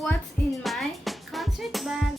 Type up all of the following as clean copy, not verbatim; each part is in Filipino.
what's in my concert bag.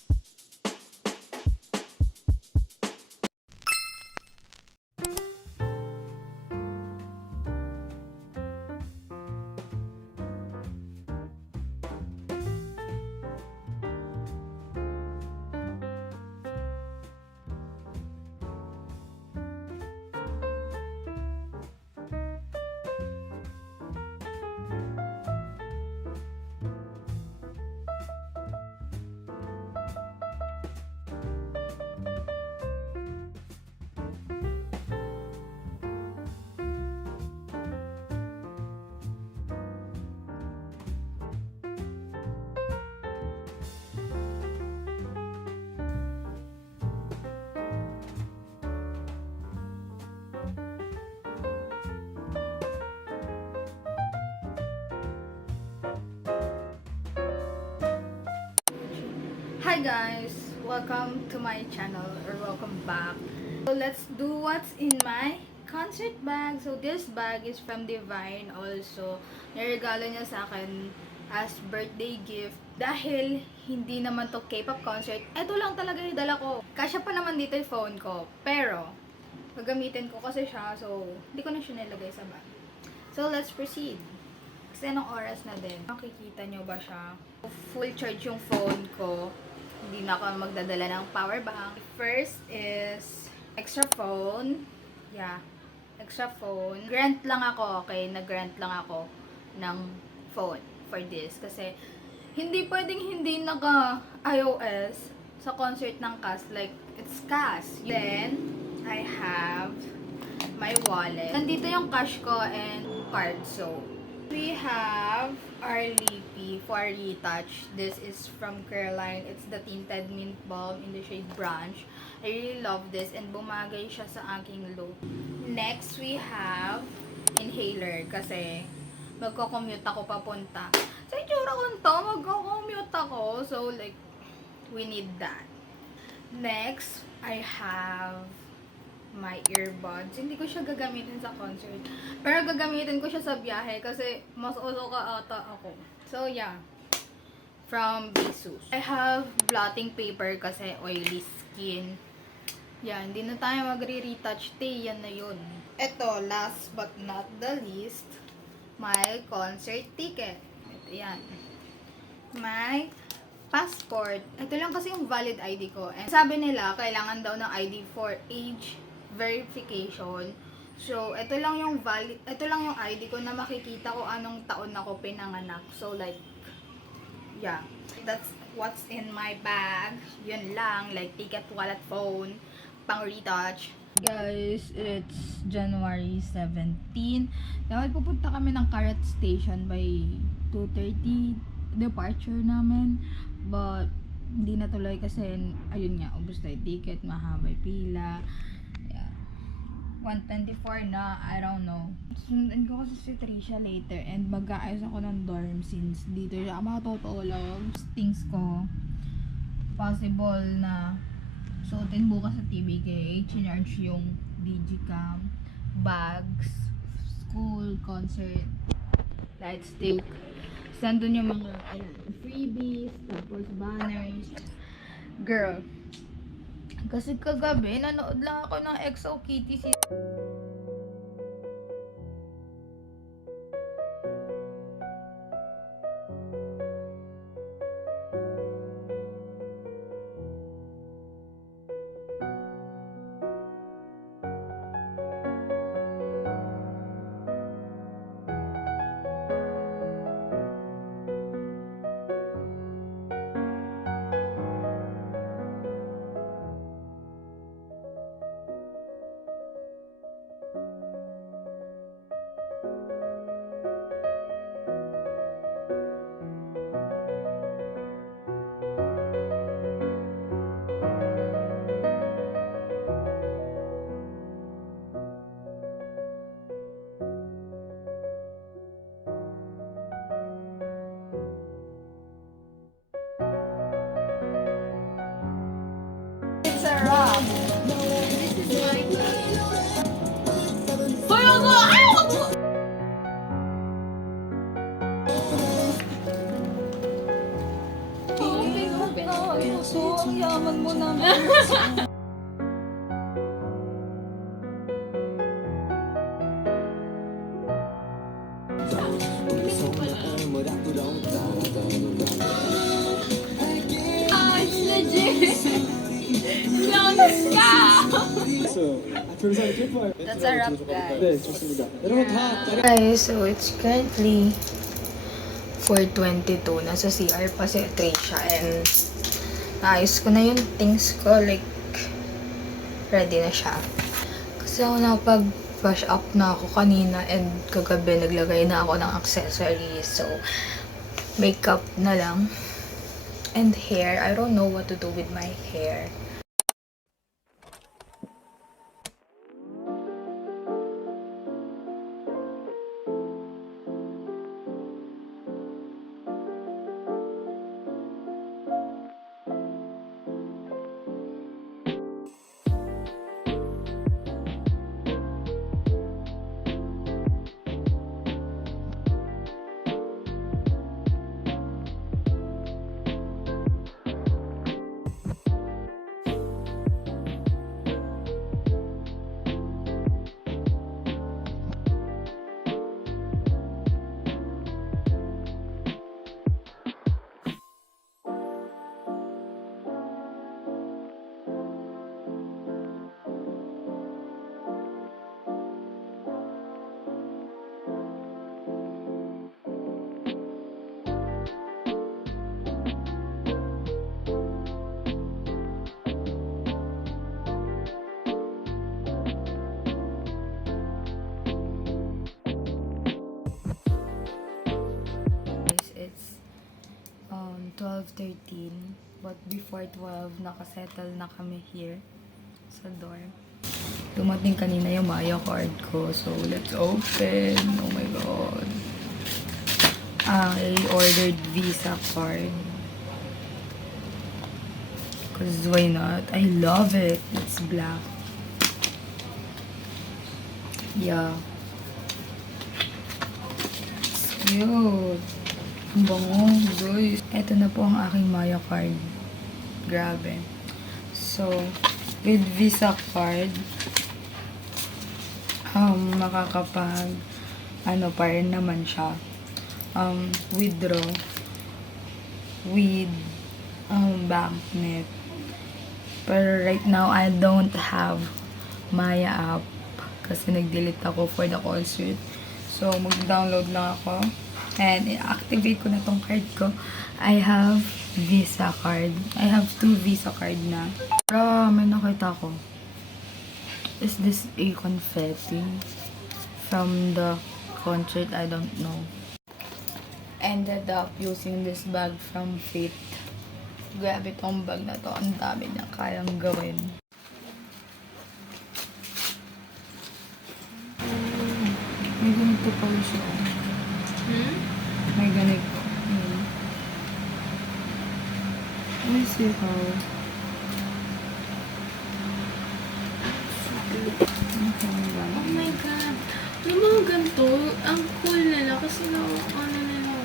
Hi guys! Welcome to my channel or welcome back. So let's do what's in my concert bag. So this bag is from Divine also. Niregalo niya sa akin as birthday gift. Dahil hindi naman to K-pop concert, eto lang talaga yung dala ko. Kasya pa naman dito yung phone ko. Pero, gagamitin ko kasi siya. So, hindi ko na siya nilagay sa bag. So let's proceed. Kasi anong oras na din. Makikita nyo ba siya? Full charge yung phone ko. Hindi na ako magdadala ng power bank. First is extra phone. Yeah. Extra phone. Grant lang ako, okay? Nag-grant lang ako ng phone for this. Kasi hindi pwedeng hindi naka-iOS sa concert ng CAS. Like, it's CAS. Then, I have my wallet. Nandito yung cash ko and card. So, we have our lippy for retouch. This is from Caroline. It's the Tinted Mint Balm in the shade Branch. I really love this and bumagay siya sa aking look. Next, we have inhaler kasi magko-commute ako papunta. Sa itsura ko to, magko-commute ako. So, like, we need that. Next, I have my earbuds. Hindi ko siya gagamitin sa concert. Pero gagamitin ko siya sa biyahe kasi mas uso ka ata ako. So, yeah. From Asus. I have blotting paper kasi oily skin. Yan, hindi na tayo magre-retouch. Yan na yun. Ito, last but not the least, my concert ticket. Ito yan. My passport. Ito lang kasi yung valid ID ko. And sabi nila, kailangan daw ng ID for age verification. So, ito lang yung ID ko na makikita ko anong taon ako pinanganak. So, like, yeah. That's what's in my bag. Yun lang. Like, ticket, wallet, phone, pang retouch. Guys, it's January 17. Dapat pupunta kami ng Karat Station by 2:30 departure namin. But, hindi natuloy kasi, ayun nga, ubos na yung ticket, mahaba yung pila. 124 na, I don't know. Sundan ko kasi si Trisha later and mag-aayos ako ng dorm since dito siya matutulog. Things ko, possible na suotin bukas sa TBK, charge yung digicam, bags, school, concert, light stick. Sandun yung mga freebies, tapos banners. Girl, kasi kagabi, nanood lang ako ng EXO Kitty yaman mo naman. It's legit! Clowns ka! That's a wrap, guys. 네, 좋습니다. 여러분 다 Guys, so it's currently 4:22. Nasa CR pa si Trisha and naayos ko na yung things ko. Like, ready na siya. Kasi ako nakapag-brush up na ako kanina and kagabi naglagay na ako ng accessories. So, makeup na lang. And hair. I don't know what to do with my hair. It's 12:13, but before 12 nakasettle na kami here sa dorm. Dumating kanina yung Maya card ko, so let's open. Oh my god. I ordered Visa card. Cause why not? I love it. It's black. Yeah. It's cute. Ang bango, guys. Ito na po ang aking Maya card. Grabe. So, with Visa card, makakapag, pa rin naman siya, withdraw with, banknet. Pero right now, I don't have Maya app kasi nag-delete ako for the concert. So, mag-download lang ako. And i-activate ko na tong card ko. I have Visa card. I have 2 Visa card na. Pero may nakita ko. Is this a confetti from the concert? I don't know. Ended up using this bag from Fit. Grabe tong bag na to. Ang dami niya kayang gawin. May ganito pala siya. May ganito. Let me see how. Oh my god. Yung mga ganito, ang cool nila kasi ano nila.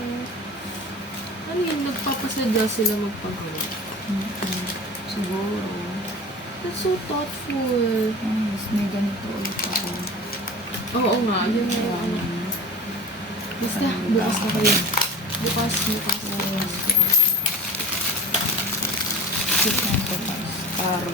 Ano yun, nagpapasadya sila magpagawa. Siguro. That's so thoughtful. Yes, may ganito ulit ako. Oo nga, yun yung ano. Basta, bukas na kayo. Bukas. Sit lang po pa. Paro.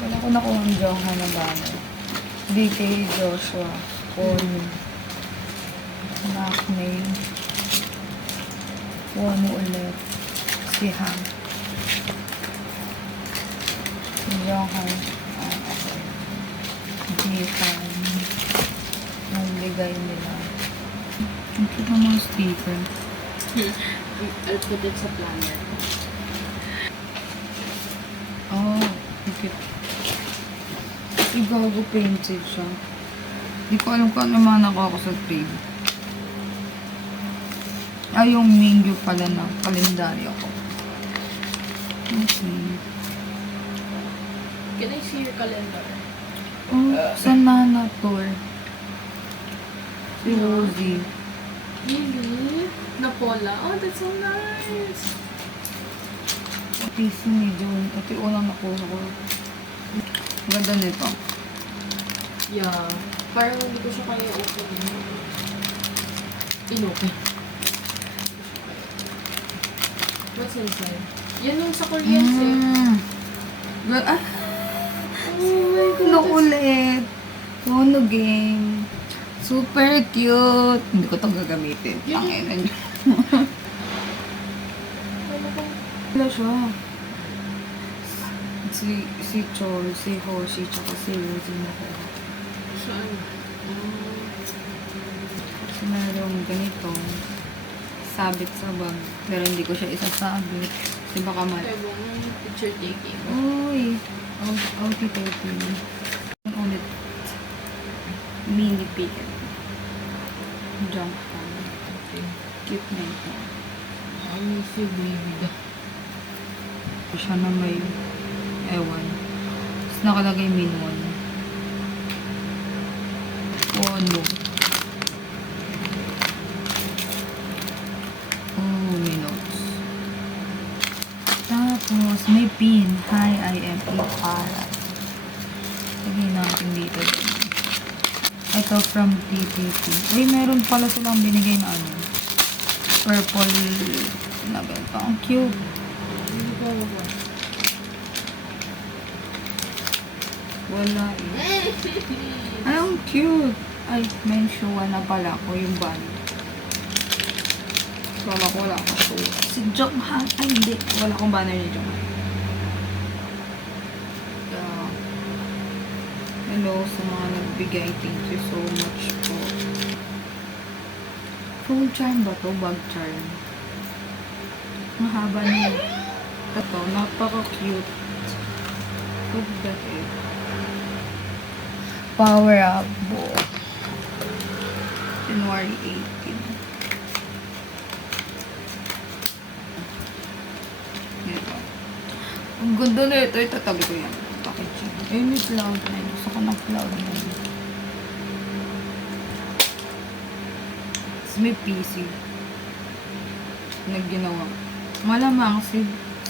Wala ko nakuha ang Jongha na banner. BK Joshua. Pony. Mackname. Wano ulit. Si Han. Si Jonghan. Okay. Jihan. Ang bigay nila. Ang cute ng mga sticker. I'll put it sa planner. Oh, cute. Igago painted siya. Hindi ko alam kung ano mga nakuha ko sa trade. Ay, yung menu pala na kalendaryo ko. Okay. Can I see your calendar? Oh, saan na tour? Si Rosie. Really? Napola? Oh, that's so nice. PC ni June. Ito yung unang nakuha ko. Ganda nito. Yeah. Parang hindi ko siya kaya open. Inopen. What's inside? Yan yung sa Korean sale. Ah, Oh my God. ano ulit? Mono game. Super cute. Hindi ko ito gagamitin. Yun. Ang ina niyo. Ano ba? Wala siya. Si Chol, si Hoshi, tsaka si Rosie na ko. Saan? Kasi mayroong ganito. Sabit sa bag. Pero hindi ko siya isasabit. Kasi baka Kaya bang picture taking? Uy! Outie-totie. Ulit. Mini pig. Jump on. Okay. Cute na ito. Ay, si baby da. Siya na may ewan. Tapos nakalagay minwan. Oh, no. Oh, may notes. Tapos, may pin. Hi, I am a parrot. Lagay natin dito. Ito from TTT. Uy, meron pala silang binigay na ano. Purple na ganito. Ang cute. Hindi ko ba? Wala eh. Ay, ang cute. Ay, may showa na pala ko yung band. Wala ko to. Si Jonghan. Ay, hindi. Wala akong banner ni Jonghan. Yeah. Hello sa mga nagbigay. Thank you so much po. Full charm ba to? Bag charm. Ang haba niya. Ito, napaka-cute. Good ba eh? Power Up book. January 18. Ito. Ang ganda na ito. Itatabi ko yan. Packaging. Eh, may cloud na. Gusto ko ng cloud na. Tapos may PC. Nagginawa. Malamang si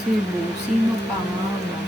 Bo. Sino pa nga ba?